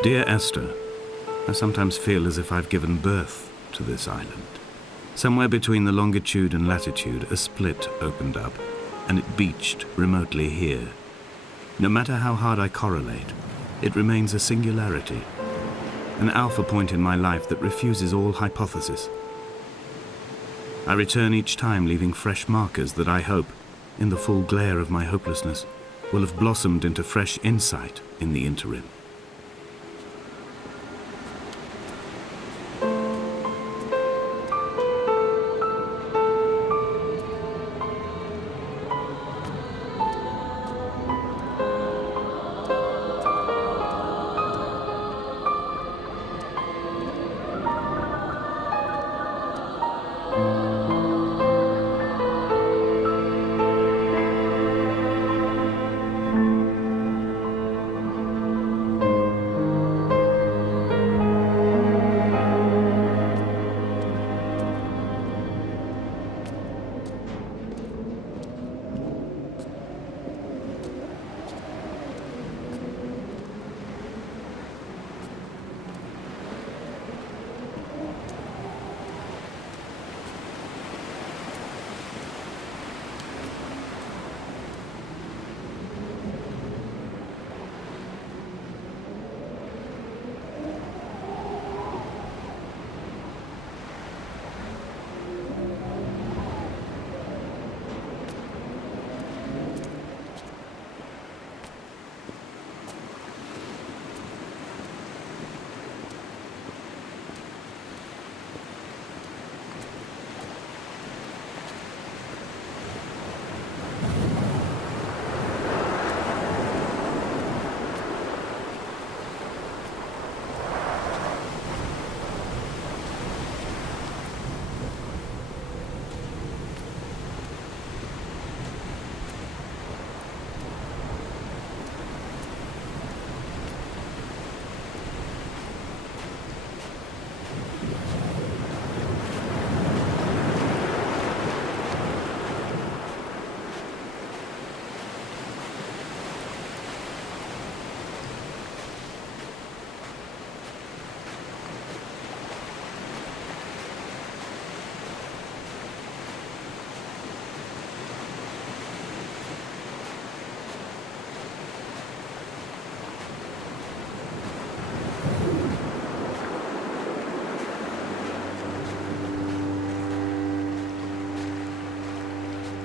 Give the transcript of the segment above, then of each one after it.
Dear Esther, I sometimes feel as if I've given birth to this island. Somewhere between the longitude and latitude, a split opened up, and it beached remotely here. No matter how hard I correlate, it remains a singularity, an alpha point in my life that refuses all hypothesis. I return each time leaving fresh markers that I hope, in the full glare of my hopelessness, will have blossomed into fresh insight in the interim.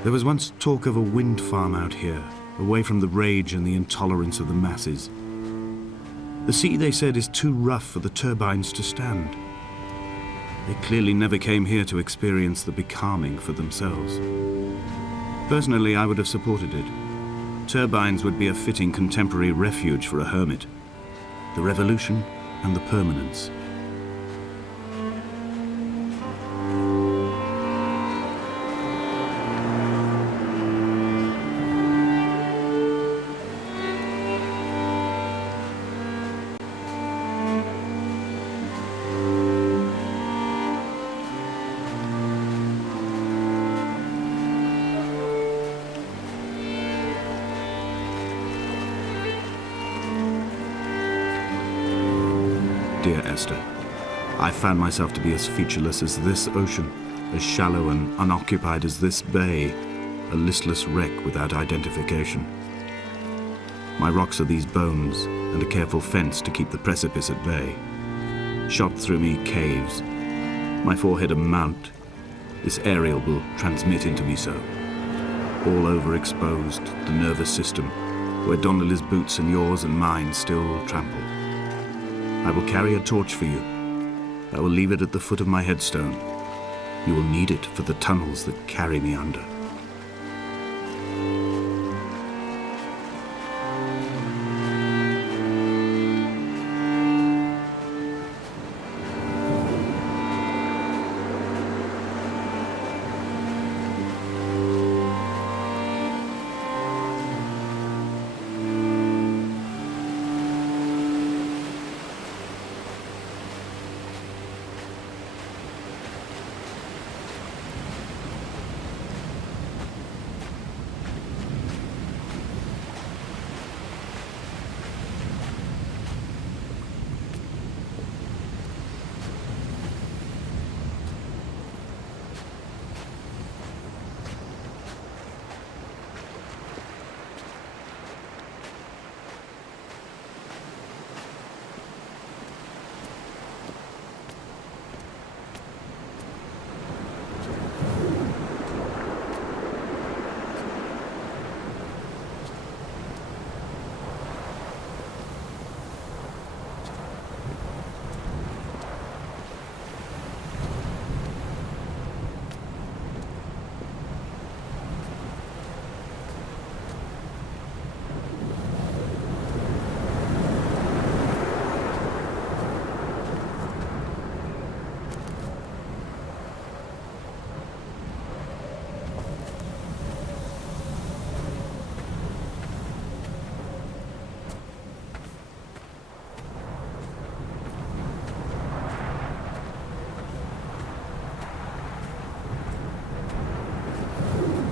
There was once talk of a wind farm out here, away from the rage and the intolerance of the masses. The sea, they said, is too rough for the turbines to stand. They clearly never came here to experience the becalming for themselves. Personally, I would have supported it. Turbines would be a fitting contemporary refuge for a hermit. The revolution and the permanence. Dear Esther, I found myself to be as featureless as this ocean, as shallow and unoccupied as this bay, a listless wreck without identification. My rocks are these bones, and a careful fence to keep the precipice at bay. Shot through me caves, my forehead a mount. This aerial will transmit into me so. All overexposed, the nervous system, where Donnelly's boots and yours and mine still trample. I will carry a torch for you. I will leave it at the foot of my headstone. You will need it for the tunnels that carry me under.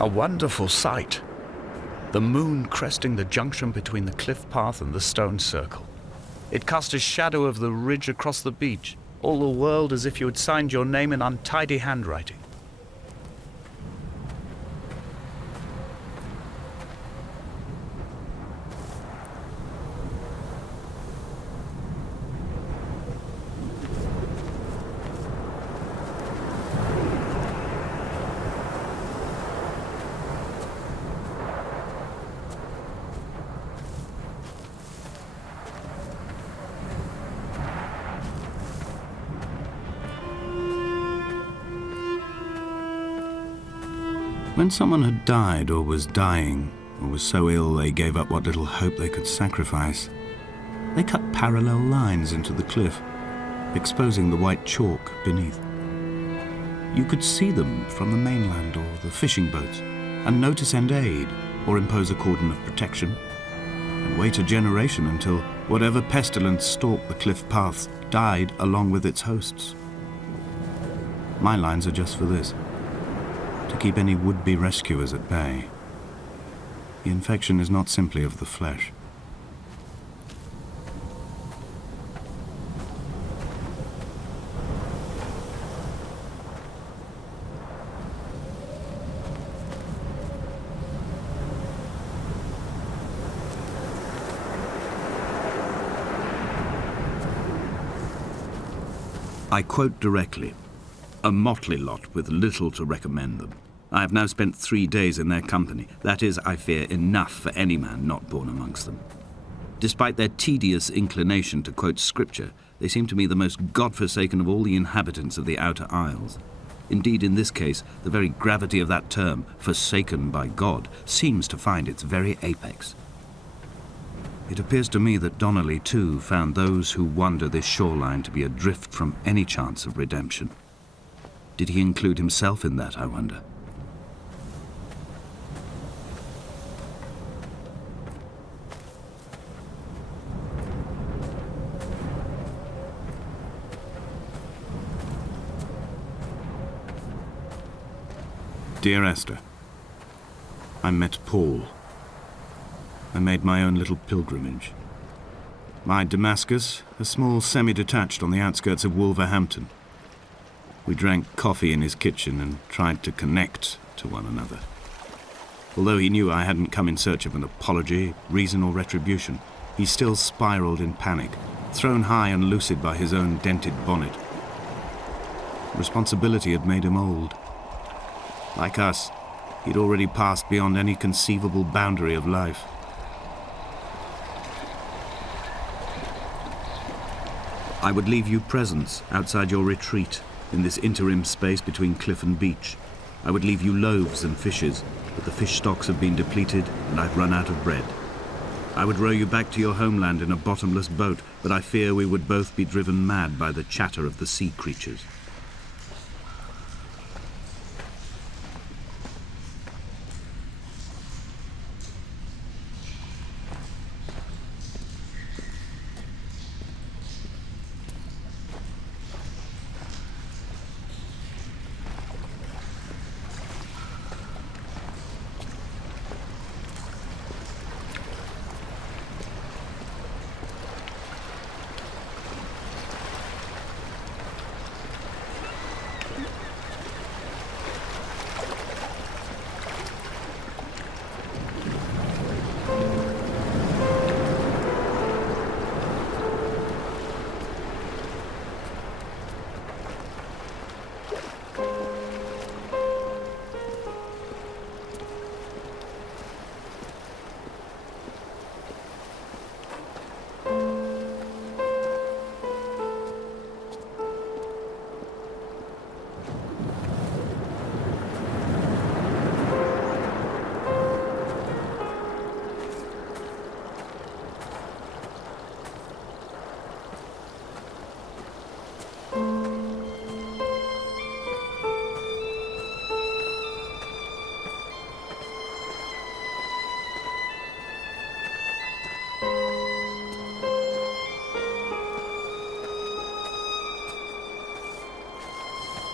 A wonderful sight. The moon cresting the junction between the cliff path and the stone circle. It cast a shadow of the ridge across the beach, all the world as if you had signed your name in untidy handwriting. When someone had died or was dying, or was so ill they gave up what little hope they could sacrifice, they cut parallel lines into the cliff, exposing the white chalk beneath. You could see them from the mainland or the fishing boats, and know to send aid or impose a cordon of protection, and wait a generation until whatever pestilence stalked the cliff paths died along with its hosts. My lines are just for this: to keep any would-be rescuers at bay. The infection is not simply of the flesh. I quote directly. A motley lot with little to recommend them. I have now spent 3 days in their company. That is, I fear, enough for any man not born amongst them. Despite their tedious inclination to quote scripture, they seem to me the most God-forsaken of all the inhabitants of the Outer Isles. Indeed, in this case, the very gravity of that term, forsaken by God, seems to find its very apex. It appears to me that Donnelly, too, found those who wander this shoreline to be adrift from any chance of redemption. Did he include himself in that, I wonder? Dear Esther, I met Paul. I made my own little pilgrimage. My Damascus, a small semi-detached on the outskirts of Wolverhampton. We drank coffee in his kitchen and tried to connect to one another. Although he knew I hadn't come in search of an apology, reason or retribution, he still spiraled in panic, thrown high and lucid by his own dented bonnet. Responsibility had made him old. Like us, he'd already passed beyond any conceivable boundary of life. I would leave you presents outside your retreat, in this interim space between cliff and beach. I would leave you loaves and fishes, but the fish stocks have been depleted and I've run out of bread. I would row you back to your homeland in a bottomless boat, but I fear we would both be driven mad by the chatter of the sea creatures.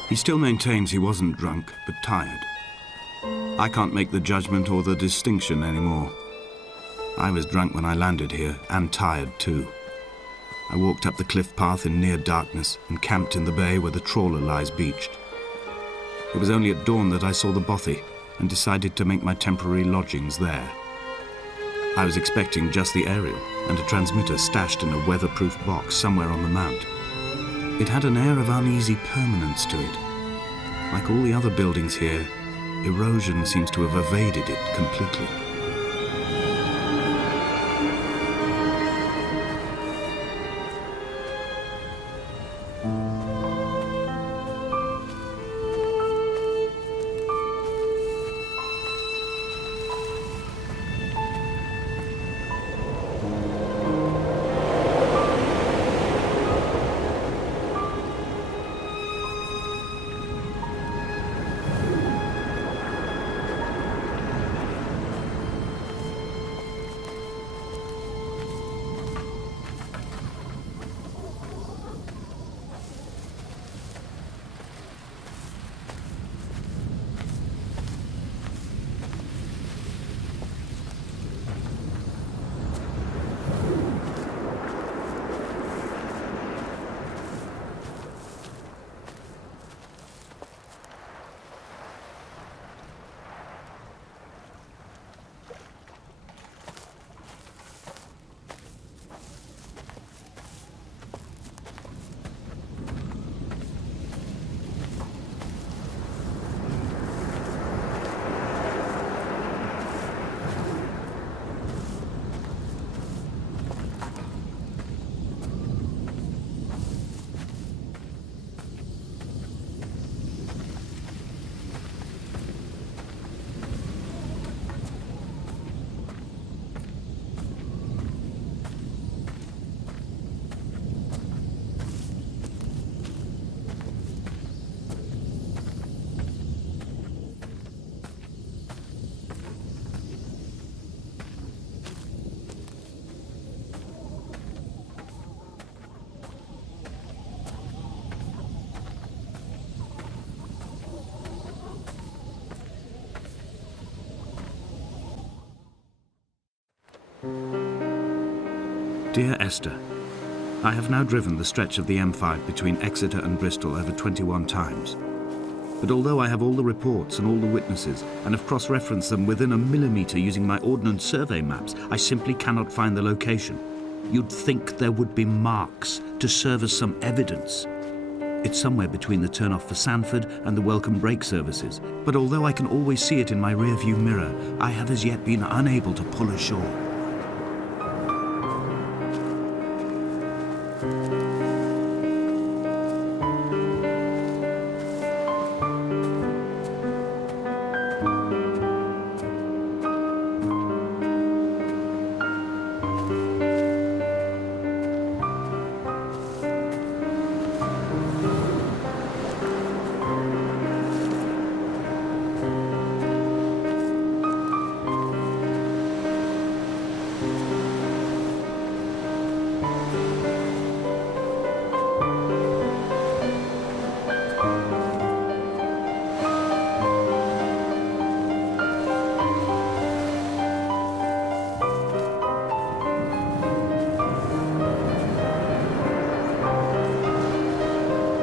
He still maintains he wasn't drunk, but tired. I can't make the judgment or the distinction anymore. I was drunk when I landed here, and tired too. I walked up the cliff path in near darkness and camped in the bay where the trawler lies beached. It was only at dawn that I saw the bothy and decided to make my temporary lodgings there. I was expecting just the aerial and a transmitter stashed in a weatherproof box somewhere on the mount. It had an air of uneasy permanence to it. Like all the other buildings here, erosion seems to have evaded it completely. Dear Esther, I have now driven the stretch of the M5 between Exeter and Bristol over 21 times. But although I have all the reports and all the witnesses and have cross-referenced them within a millimetre using my Ordnance Survey maps, I simply cannot find the location. You'd think there would be marks to serve as some evidence. It's somewhere between the turn-off for Sanford and the welcome brake services, but although I can always see it in my rear-view mirror, I have as yet been unable to pull ashore.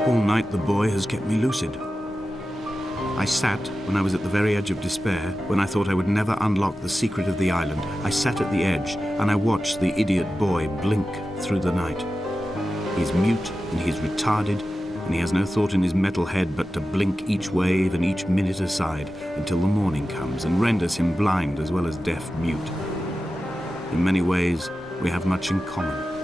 All night the boy has kept me lucid. I sat, when I was at the very edge of despair, when I thought I would never unlock the secret of the island, I sat at the edge and I watched the idiot boy blink through the night. He's mute and he's retarded and he has no thought in his metal head but to blink each wave and each minute aside until the morning comes and renders him blind as well as deaf-mute. In many ways, we have much in common.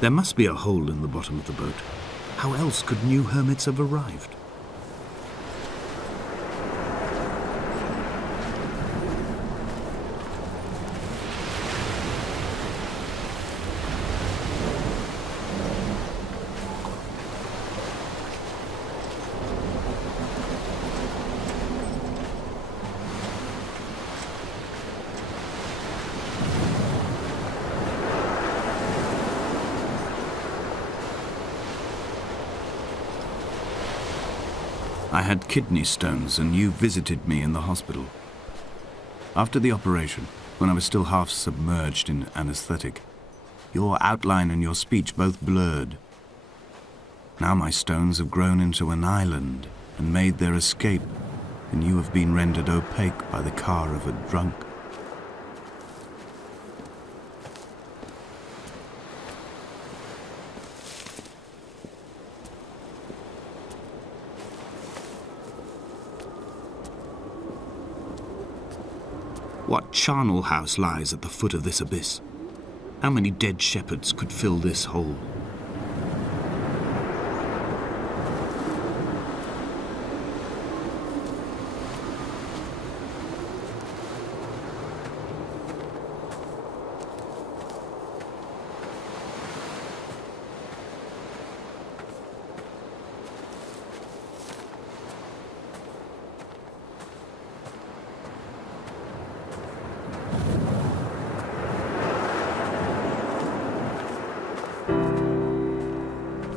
There must be a hole in the bottom of the boat. How else could new hermits have arrived? I had kidney stones, and you visited me in the hospital. After the operation, when I was still half submerged in anesthetic, your outline and your speech both blurred. Now my stones have grown into an island and made their escape, and you have been rendered opaque by the car of a drunk. What charnel house lies at the foot of this abyss? How many dead shepherds could fill this hole?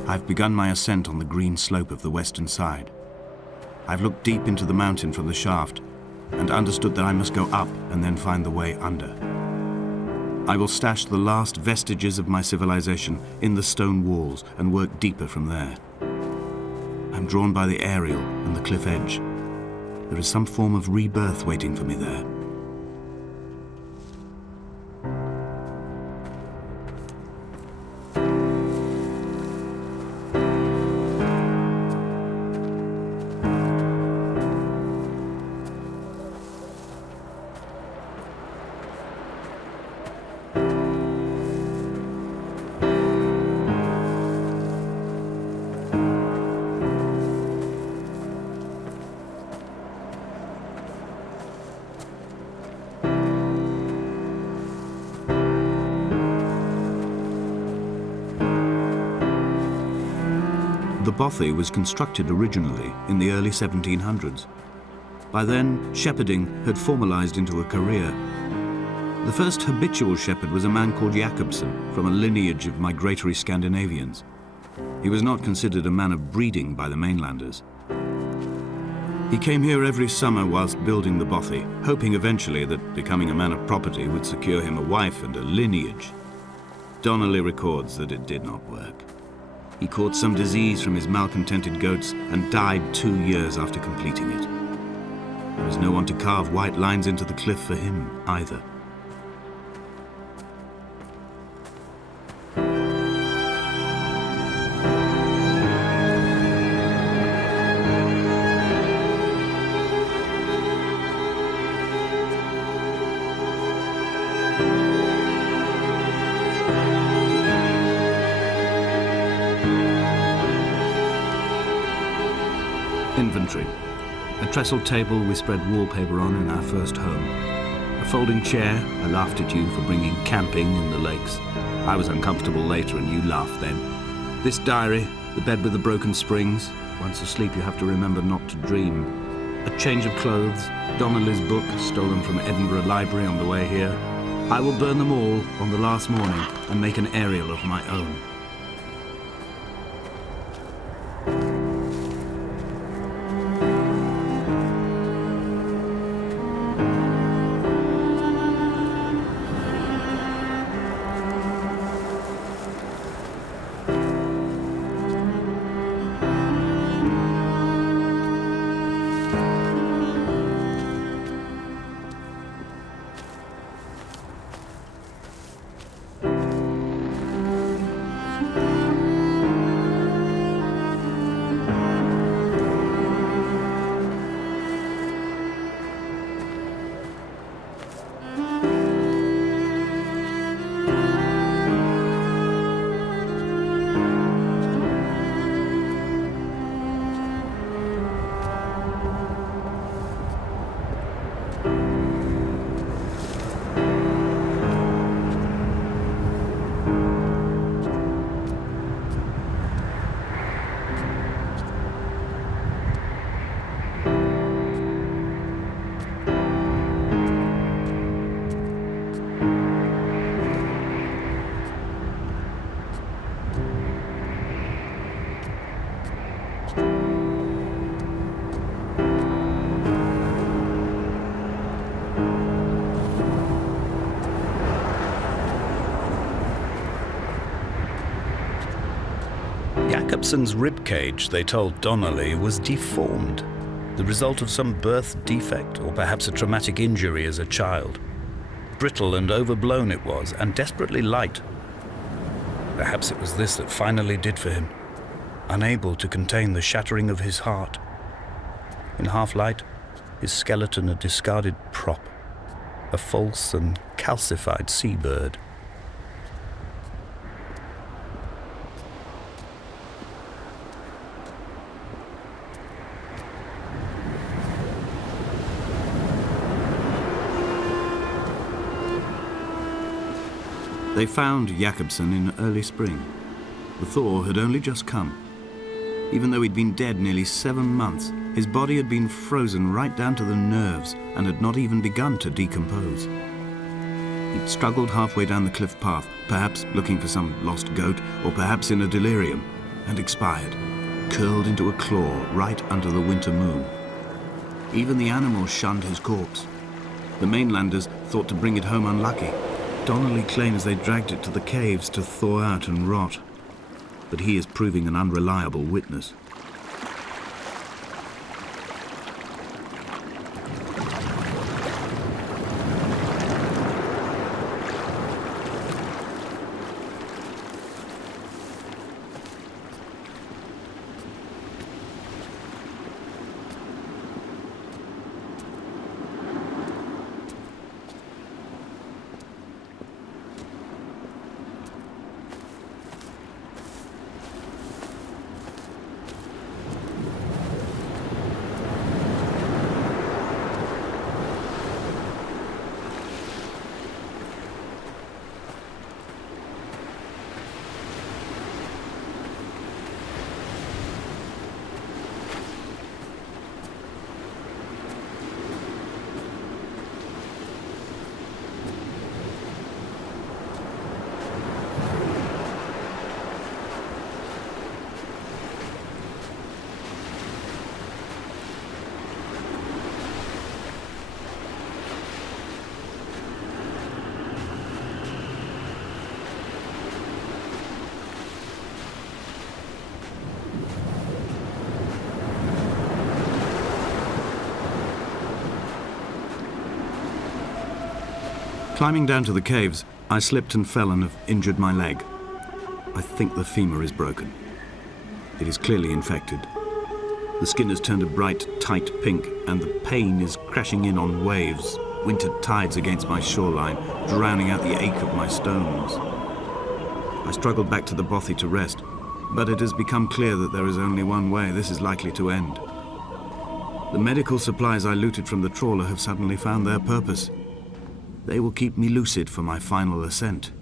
I've begun my ascent on the green slope of the western side. I've looked deep into the mountain from the shaft and understood that I must go up and then find the way under. I will stash the last vestiges of my civilization in the stone walls and work deeper from there. I'm drawn by the aerial and the cliff edge. There is some form of rebirth waiting for me there. The bothy was constructed originally in the early 1700s. By then, shepherding had formalized into a career. The first habitual shepherd was a man called Jakobsen, from a lineage of migratory Scandinavians. He was not considered a man of breeding by the mainlanders. He came here every summer whilst building the bothy, hoping eventually that becoming a man of property would secure him a wife and a lineage. Donnelly records that it did not work. He caught some disease from his malcontented goats and died 2 years after completing it. There was no one to carve white lines into the cliff for him either. Inventory. A trestle table we spread wallpaper on in our first home. A folding chair. I laughed at you for bringing camping in the lakes. I was uncomfortable later and you laughed then. This diary, the bed with the broken springs. Once asleep you have to remember not to dream. A change of clothes. Donnelly's book, stolen from Edinburgh Library on the way here. I will burn them all on the last morning and make an aerial of my own. Jakobsen's ribcage, they told Donnelly, was deformed, the result of some birth defect or perhaps a traumatic injury as a child. Brittle and overblown it was, and desperately light. Perhaps it was this that finally did for him, unable to contain the shattering of his heart. In half-light, his skeleton a discarded prop, a false and calcified seabird. They found Jakobsen in early spring. The thaw had only just come. Even though he'd been dead nearly 7 months, his body had been frozen right down to the nerves and had not even begun to decompose. He'd struggled halfway down the cliff path, perhaps looking for some lost goat, or perhaps in a delirium, and expired, curled into a claw right under the winter moon. Even the animals shunned his corpse. The mainlanders thought to bring it home unlucky. Donnelly claims they dragged it to the caves to thaw out and rot, but he is proving an unreliable witness. Climbing down to the caves, I slipped and fell and have injured my leg. I think the femur is broken. It is clearly infected. The skin has turned a bright, tight pink, and the pain is crashing in on waves, winter tides against my shoreline, drowning out the ache of my stones. I struggled back to the bothy to rest, but it has become clear that there is only one way this is likely to end. The medical supplies I looted from the trawler have suddenly found their purpose. They will keep me lucid for my final ascent.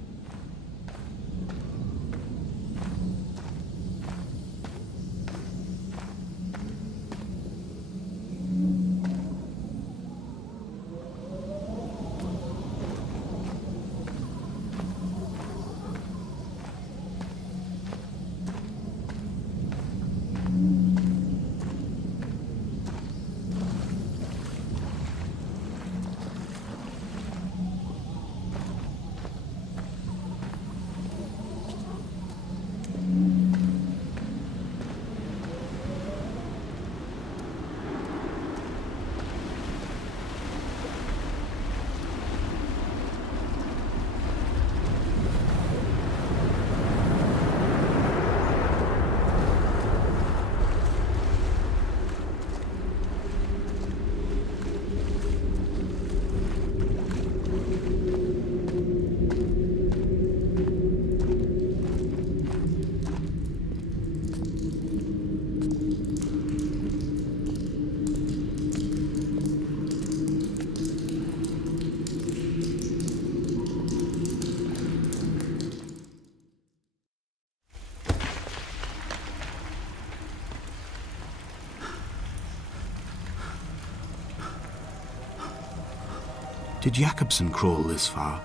Did Jakobsen crawl this far?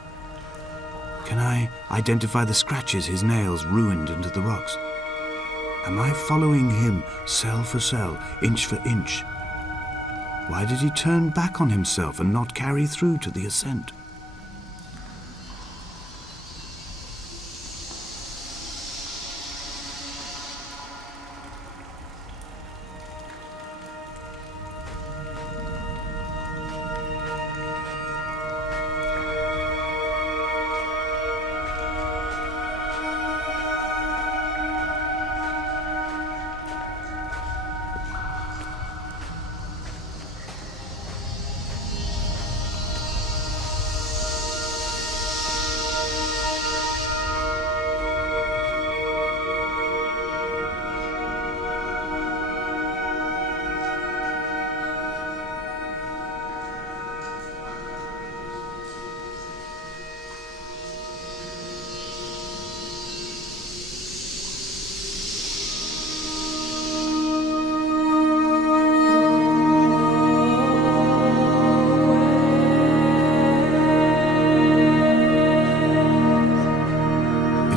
Can I identify the scratches his nails ruined into the rocks? Am I following him cell for cell, inch for inch? Why did he turn back on himself and not carry through to the ascent?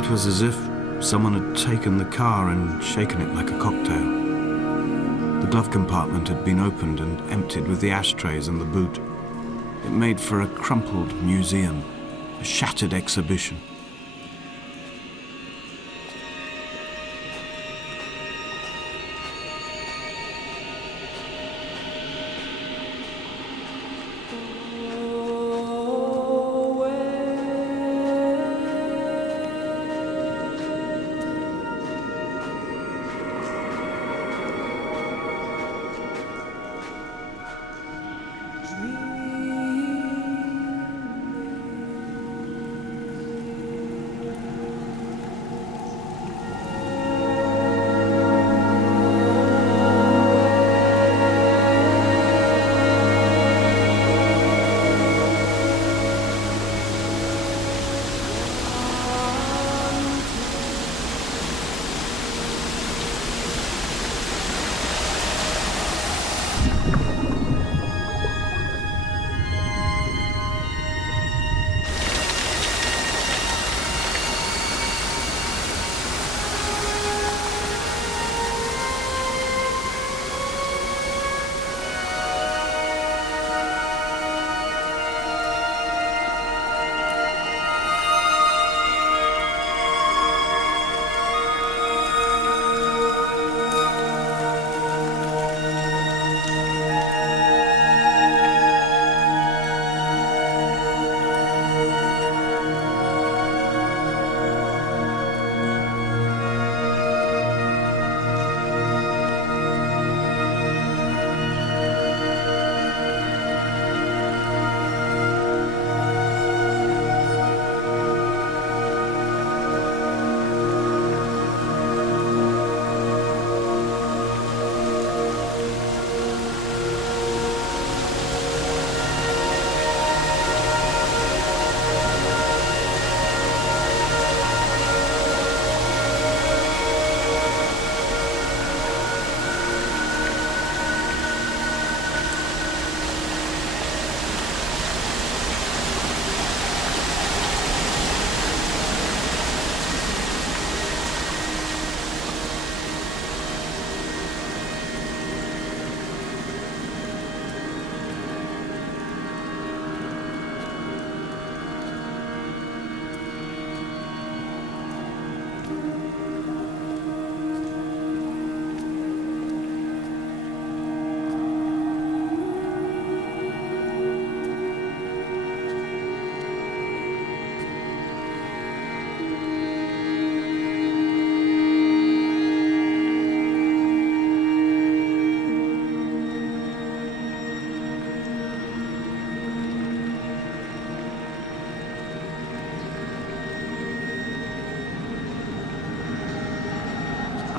It was as if someone had taken the car and shaken it like a cocktail. The glove compartment had been opened and emptied with the ashtrays and the boot. It made for a crumpled museum, a shattered exhibition.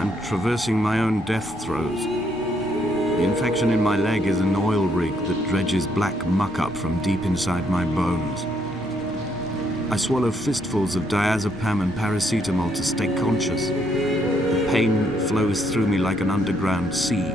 I'm traversing my own death throes. The infection in my leg is an oil rig that dredges black muck up from deep inside my bones. I swallow fistfuls of diazepam and paracetamol to stay conscious. The pain flows through me like an underground sea.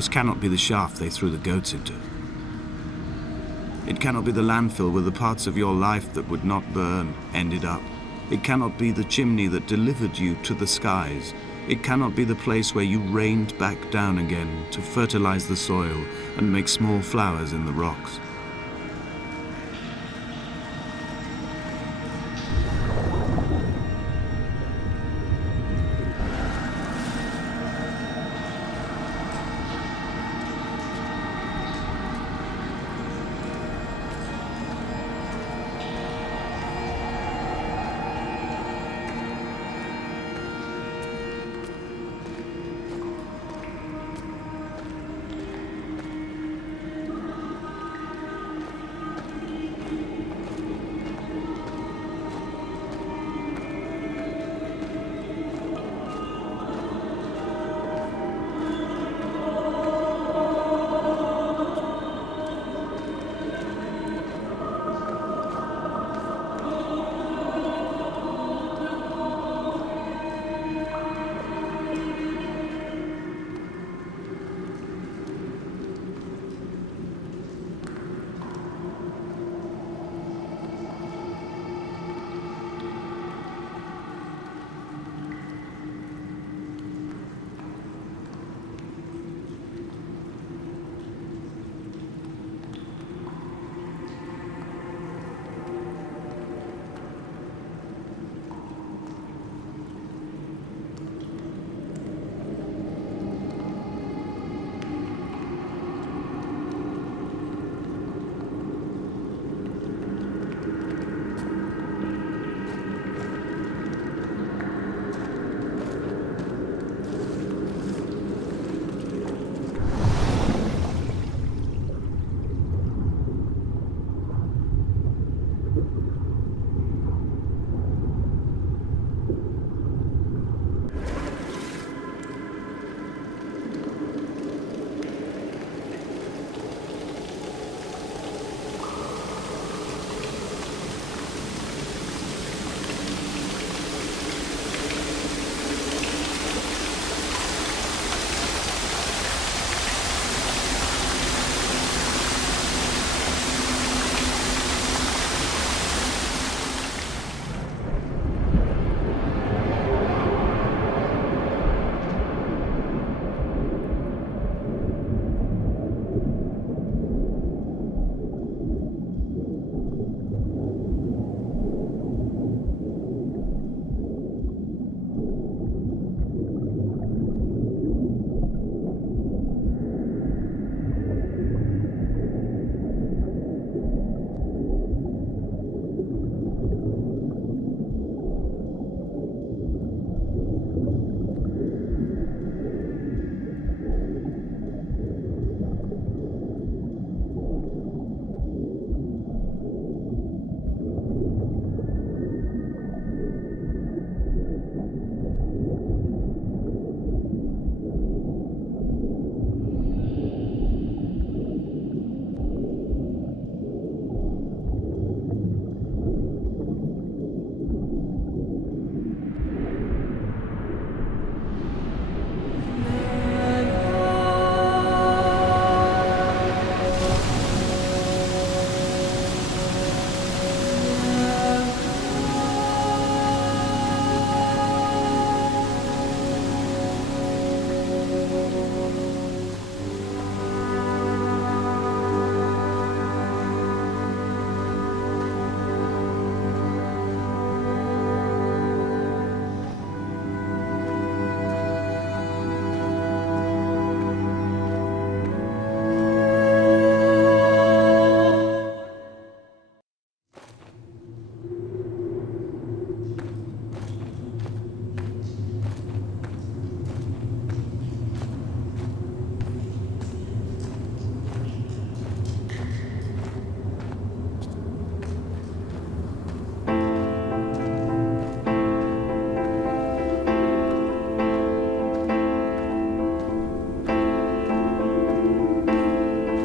This cannot be the shaft they threw the goats into. It cannot be the landfill where the parts of your life that would not burn ended up. It cannot be the chimney that delivered you to the skies. It cannot be the place where you rained back down again to fertilize the soil and make small flowers in the rocks.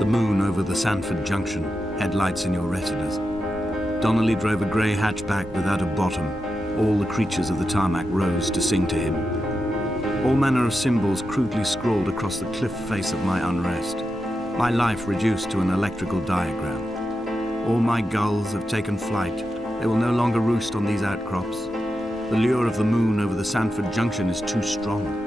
The moon over the Sanford Junction, headlights in your retinas. Donnelly drove a grey hatchback without a bottom. All the creatures of the tarmac rose to sing to him. All manner of symbols crudely scrawled across the cliff face of my unrest. My life reduced to an electrical diagram. All my gulls have taken flight. They will no longer roost on these outcrops. The lure of the moon over the Sanford Junction is too strong.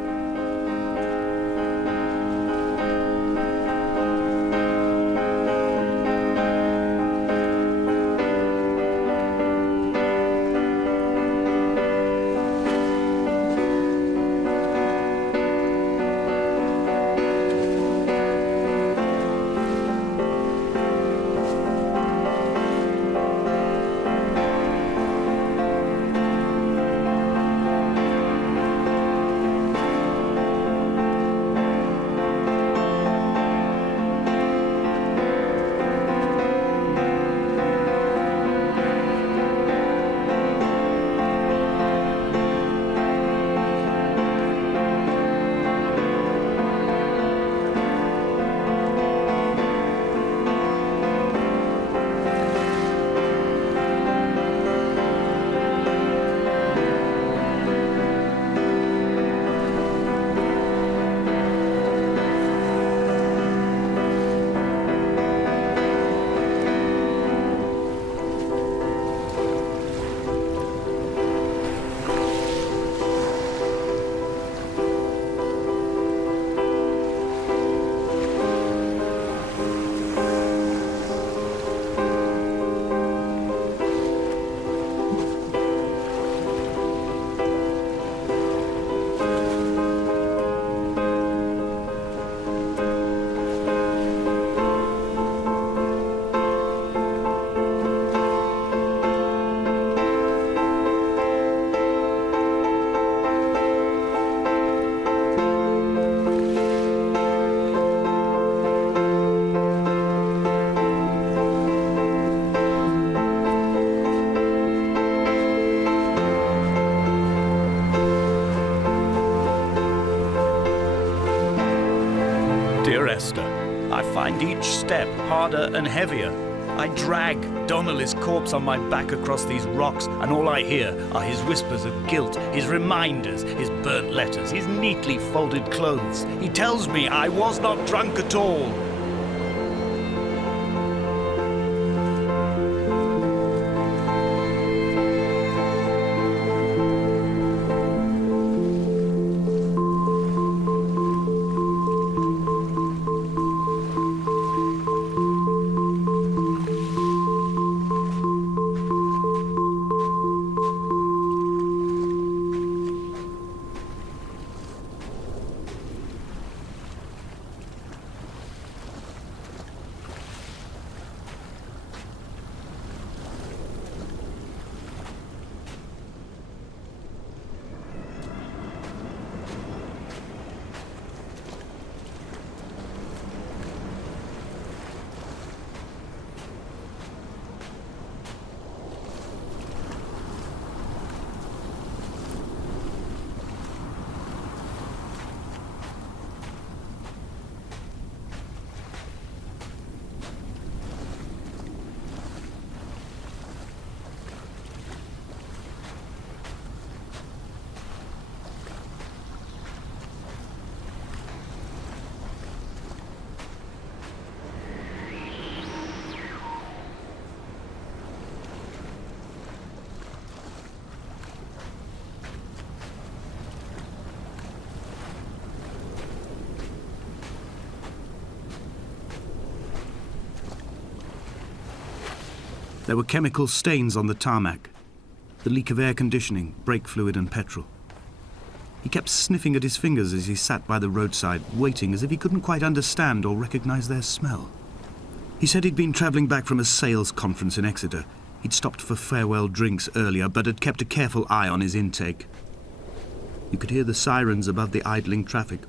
Dear Esther, I find each step harder and heavier. I drag Donnelly's corpse on my back across these rocks, and all I hear are his whispers of guilt, his reminders, his burnt letters, his neatly folded clothes. He tells me I was not drunk at all. There were chemical stains on the tarmac, the leak of air conditioning, brake fluid and petrol. He kept sniffing at his fingers as he sat by the roadside, waiting as if he couldn't quite understand or recognize their smell. He said he'd been travelling back from a sales conference in Exeter. He'd stopped for farewell drinks earlier, but had kept a careful eye on his intake. You could hear the sirens above the idling traffic.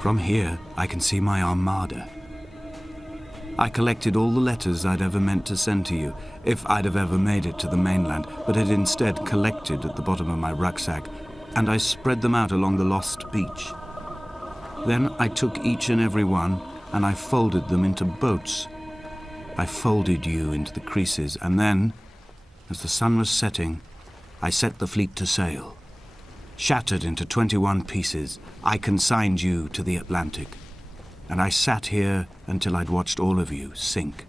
From here, I can see my armada. I collected all the letters I'd ever meant to send to you, if I'd have ever made it to the mainland, but had instead collected at the bottom of my rucksack, and I spread them out along the lost beach. Then I took each and every one, and I folded them into boats. I folded you into the creases, and then, as the sun was setting, I set the fleet to sail. Shattered into 21 pieces, I consigned you to the Atlantic, and I sat here until I'd watched all of you sink.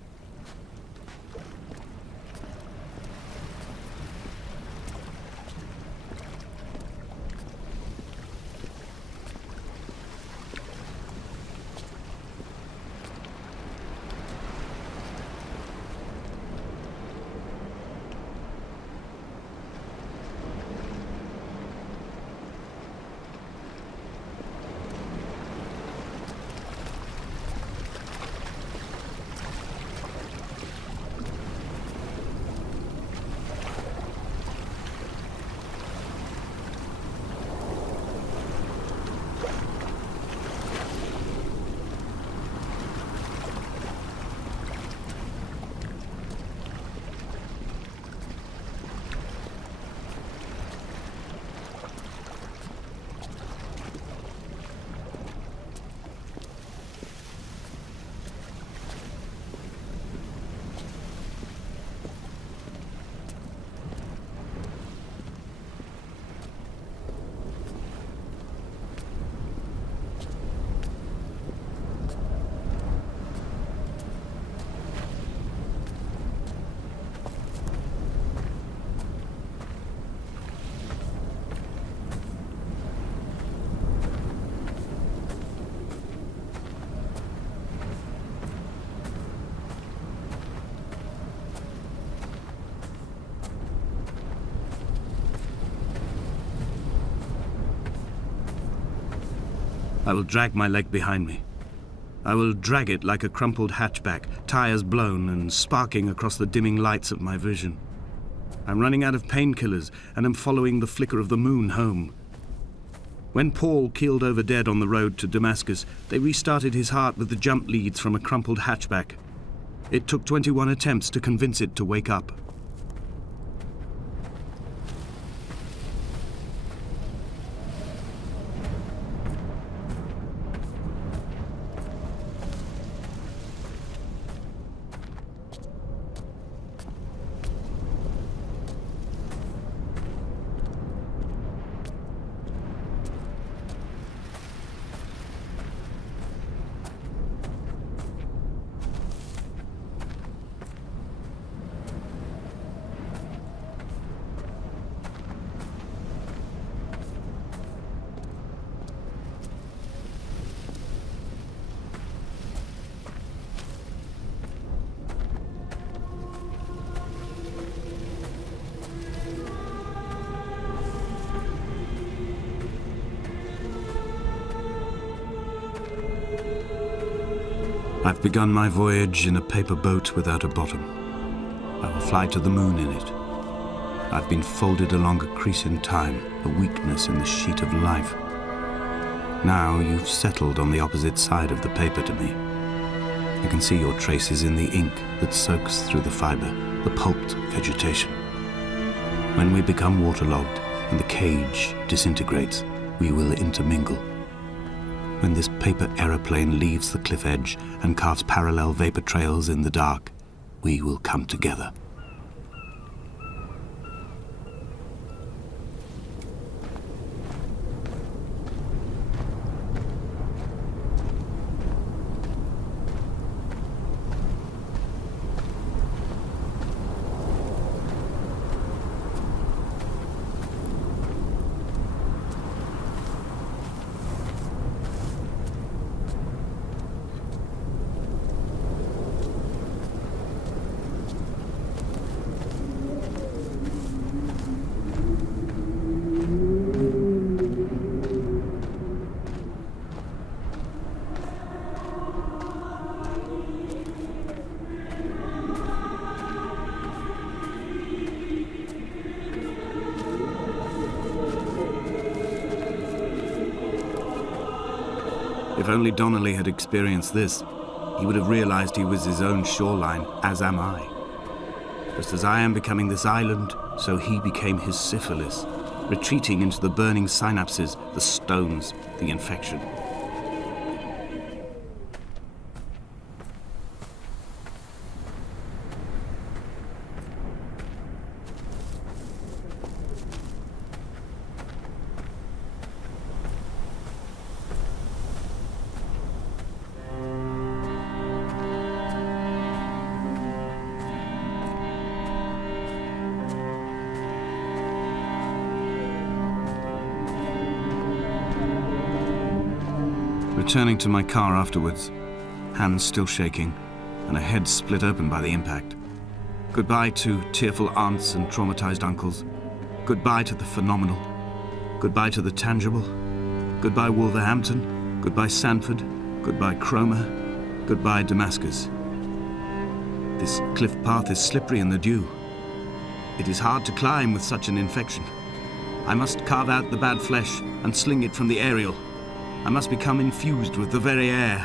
I will drag my leg behind me. I will drag it like a crumpled hatchback, tires blown and sparking across the dimming lights of my vision. I'm running out of painkillers and am following the flicker of the moon home. When Paul keeled over dead on the road to Damascus, they restarted his heart with the jump leads from a crumpled hatchback. It took 21 attempts to convince it to wake up. I've begun my voyage in a paper boat without a bottom. I will fly to the moon in it. I've been folded along a crease in time, a weakness in the sheet of life. Now you've settled on the opposite side of the paper to me. I can see your traces in the ink that soaks through the fiber, the pulped vegetation. When we become waterlogged and the cage disintegrates, we will intermingle. When this paper aeroplane leaves the cliff edge and carves parallel vapor trails in the dark, we will come together. If only Donnelly had experienced this, he would have realized he was his own shoreline, as am I. Just as I am becoming this island, so he became his syphilis, retreating into the burning synapses, the stones, the infection. Returning to my car afterwards, hands still shaking, and a head split open by the impact. Goodbye to tearful aunts and traumatized uncles. Goodbye to the phenomenal. Goodbye to the tangible. Goodbye Wolverhampton. Goodbye Sanford. Goodbye Cromer. Goodbye Damascus. This cliff path is slippery in the dew. It is hard to climb with such an infection. I must carve out the bad flesh and sling it from the aerial. I must become infused with the very air.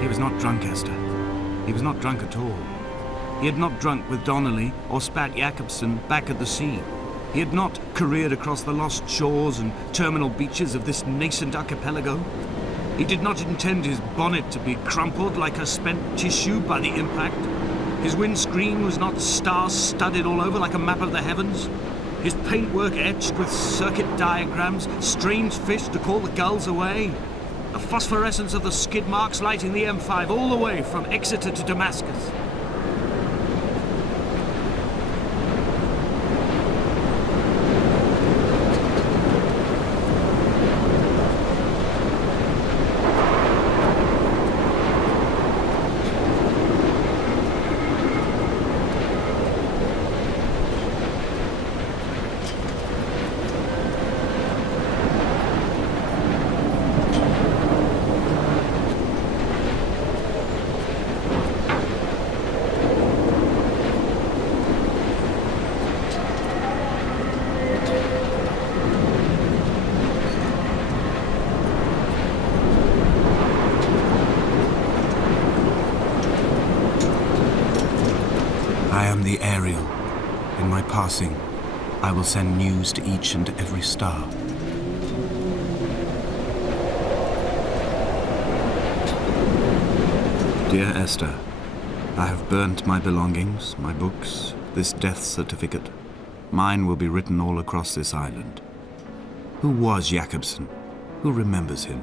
He was not drunk, Esther. He was not drunk at all. He had not drunk with Donnelly or spat Jacobson back at the sea. He had not careered across the lost shores and terminal beaches of this nascent archipelago. He did not intend his bonnet to be crumpled like a spent tissue by the impact. His windscreen was not star-studded all over like a map of the heavens. His paintwork etched with circuit diagrams, strange fish to call the gulls away. The phosphorescence of the skid marks lighting the M5 all the way from Exeter to Damascus. I am the Ariel. In my passing, I will send news to each and every star. Dear Esther, I have burnt my belongings, my books, this death certificate. Mine will be written all across this island. Who was Jacobson? Who remembers him?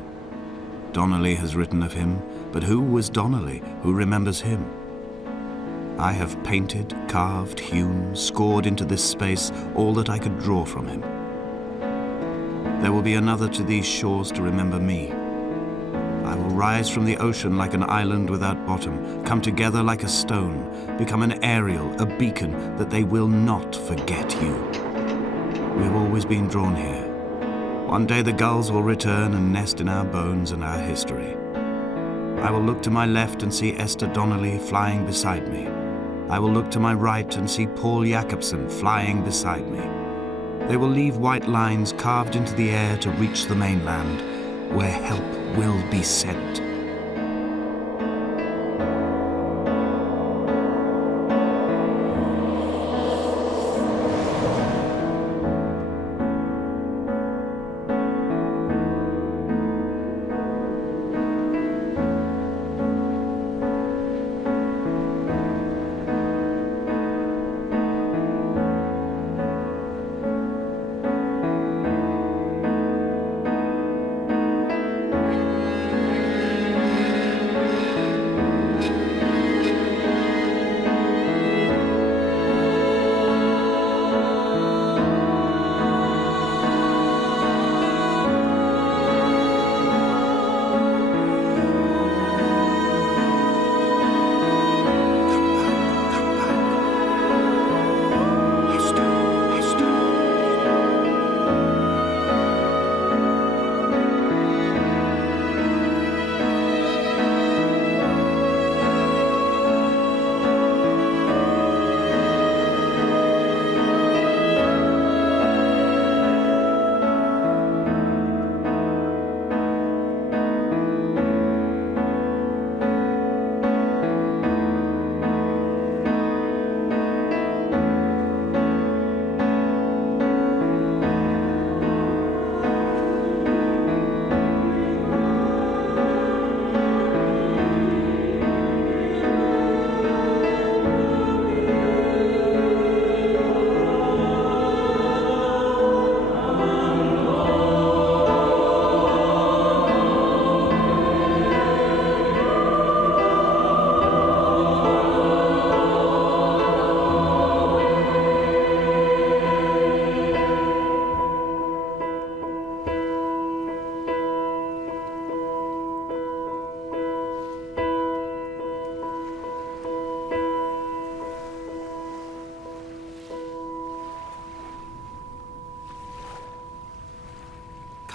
Donnelly has written of him, but who was Donnelly? Who remembers him? I have painted, carved, hewn, scored into this space all that I could draw from him. There will be another to these shores to remember me. I will rise from the ocean like an island without bottom, come together like a stone, become an aerial, a beacon that they will not forget you. We have always been drawn here. One day the gulls will return and nest in our bones and our history. I will look to my left and see Esther Donnelly flying beside me. I will look to my right and see Paul Jakobsen flying beside me. They will leave white lines carved into the air to reach the mainland, where help will be sent.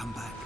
Come back.